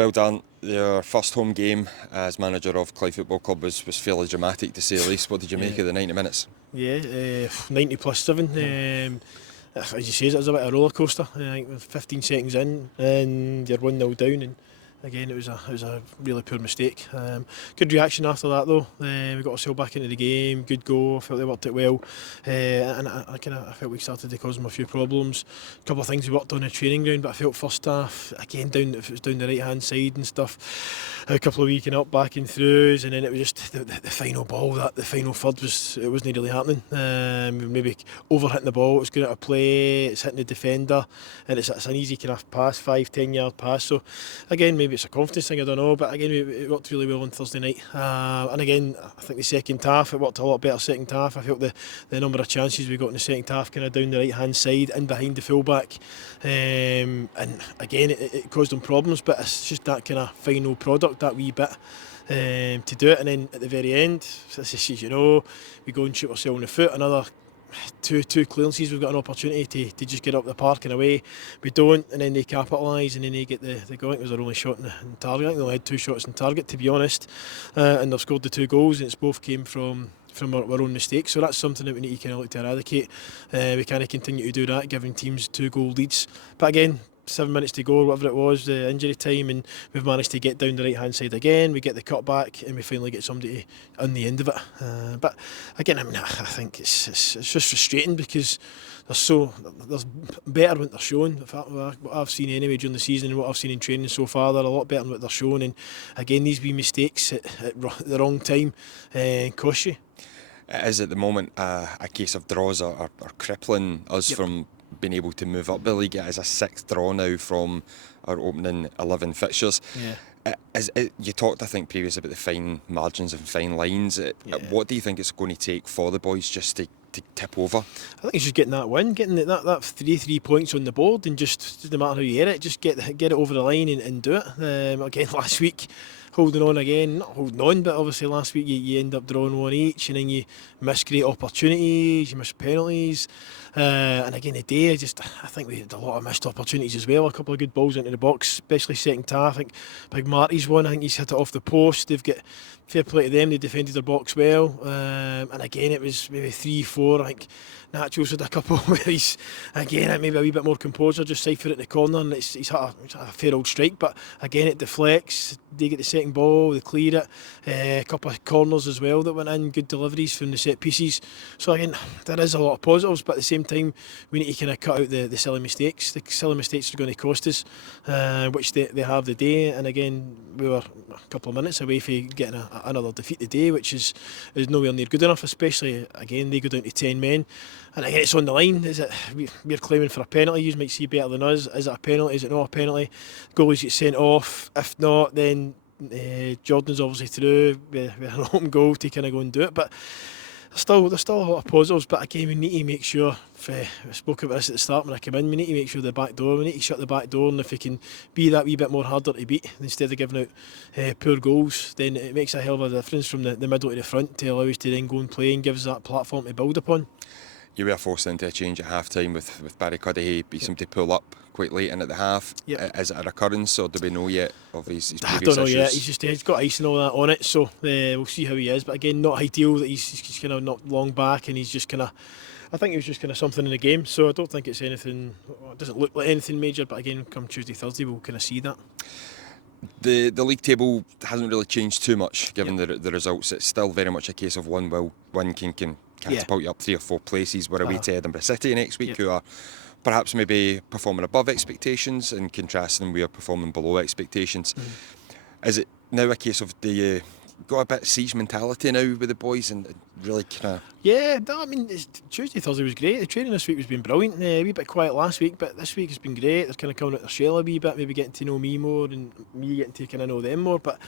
Well, Dan, your first home game as manager of Clyde Football Club was fairly dramatic, to say the least. What did you make of the 90 minutes? Yeah, 90 plus 7. As you say, it was a bit of a roller coaster. I think 15 seconds in and you're 1-0 down, and again it was a really poor mistake. Good reaction after that though. We got ourselves back into the game. Good go. I felt they worked it well, and I felt we started to cause them a few problems. A couple of things we worked on in the training ground, but I felt first half again if it was down the right hand side and stuff. A couple of weekend up back and throughs, and then it was just the final ball. The final third wasn't really happening. Maybe overhitting the ball. It was going out of play. It's hitting the defender, and it's an easy kind of pass, 5-10 yard pass. So again, maybe it's a confidence thing, I don't know, but again it worked really well on Thursday night, and again I think the second half it worked a lot better. Second half I felt the number of chances we got in the second half kind of down the right hand side in behind the fullback, and again it caused them problems, but it's just that kind of final product, that wee bit to do it. And then at the very end, as we go and shoot ourselves in the foot. Another two clearances, we've got an opportunity to just get up the park and away. We don't, and then they capitalise, and then they get the goal. I think it was their only shot in target. I think they only had 2 shots in target, to be honest, and they've scored the 2 goals, and it's both came from our own mistakes. So that's something that we need to kind of look to eradicate. We can't continue to do that, giving teams 2 goal leads. But again, 7 minutes to go, whatever it was, the injury time, and we've managed to get down the right hand side again. We get the cut back, and we finally get somebody on the end of it. But again, I think it's just frustrating, because there's better what they're showing. What I've seen anyway during the season and what I've seen in training so far, they're a lot better than what they're showing. And again, these wee mistakes at the wrong time cost you. It is at the moment a case of draws are crippling us from being able to move up the league. It is a 6th draw now from our opening 11 fixtures. You talked, I think, previously about the fine margins and fine lines. What do you think it's going to take for the boys just to tip over? I think it's just getting that win, getting that 3 points on the board, and just no matter how you get it, just get it over the line and do it. Again, last week, holding on again, not holding on, but obviously last week you end up drawing 1 each, and then you miss great opportunities, you miss penalties, and again today I think we had a lot of missed opportunities as well. A couple of good balls into the box, especially second half. I think Big Marty's one, I think he's hit it off the post. They've got fair play to them, they defended their box well, and again it was maybe 3-4. I think Nacho's had a couple where he's again maybe a wee bit more composure, just cipher it in the corner, and he's hit a fair old strike, but again it deflects. They get the second ball, they clear it. A couple of corners as well that went in, good deliveries from the set pieces. So again, there is a lot of positives, but at the same time we need to kind of cut out the silly mistakes. The silly mistakes are going to cost us, which they have today. And again, we were a couple of minutes away from getting another defeat today, which is nowhere near good enough, especially again they go down to 10 men. And again, it's on the line. Is it? We're claiming for a penalty. You might see better than us. Is it a penalty? Is it not a penalty? Goalies get sent off. If not, then Jordan's obviously through with an open goal to kind of go and do it. But there's still a lot of positives. But again, we need to make sure. I spoke about this at the start when I came in. We need to make sure the back door. We need to shut the back door, and if we can be that wee bit more harder to beat instead of giving out poor goals, then it makes a hell of a difference from the middle to the front to allow us to then go and play and gives us that platform to build upon. You were forced into a change at half time with Barry Cuddihy. He seemed to pull up quite late in at the half. Is it a recurrence, or do we know yet of his previous issues? I don't know yet. He's got ice and all that on it, so we'll see how he is. But again, not ideal that he's kind of not long back, and he's just kind of. I think it was just kind of something in the game, so I don't think it's anything. It doesn't look like anything major, but again, come Tuesday, Thursday, we'll kind of see that. The league table hasn't really changed too much given the results. It's still very much a case of one can catapult you up 3 or 4 places. We're away to Edinburgh City next week, who are perhaps maybe performing above expectations, and contrasting we are performing below expectations. Is it now a case of, do you got a bit of siege mentality now with the boys and really kind of... Yeah, I mean, Tuesday, Thursday was great. The training this week has been brilliant. A wee bit quiet last week, but this week has been great. They're kind of coming out their shell a wee bit, maybe getting to know me more and me getting to kind of know them more. But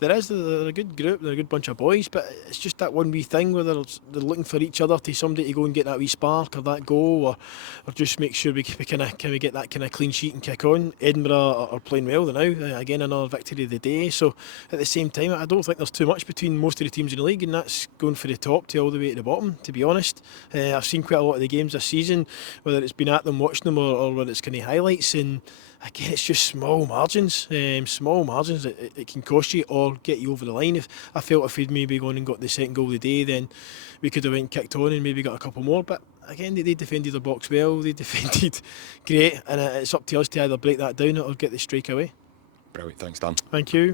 they're a good group, they're a good bunch of boys, but it's just that one wee thing where they're looking for each other, to somebody to go and get that wee spark or that goal, or just make sure we kind of get that kind of clean sheet and kick on. Edinburgh are playing well now. Again, another victory of the day. So at the same time, I don't think there's too much between most of the teams in the league, and that's going for the top top to all the way to the bottom, to be honest. I've seen quite a lot of the games this season, whether it's been at them watching them or whether it's kind of highlights, and again, it's just small margins that it can cost you or get you over the line. If I felt if we'd maybe gone and got the second goal of the day, then we could have went kicked on and maybe got a couple more. But again, they defended their box well, they defended great, and it's up to us to either break that down or get the strike away. Brilliant, thanks Dan. Thank you.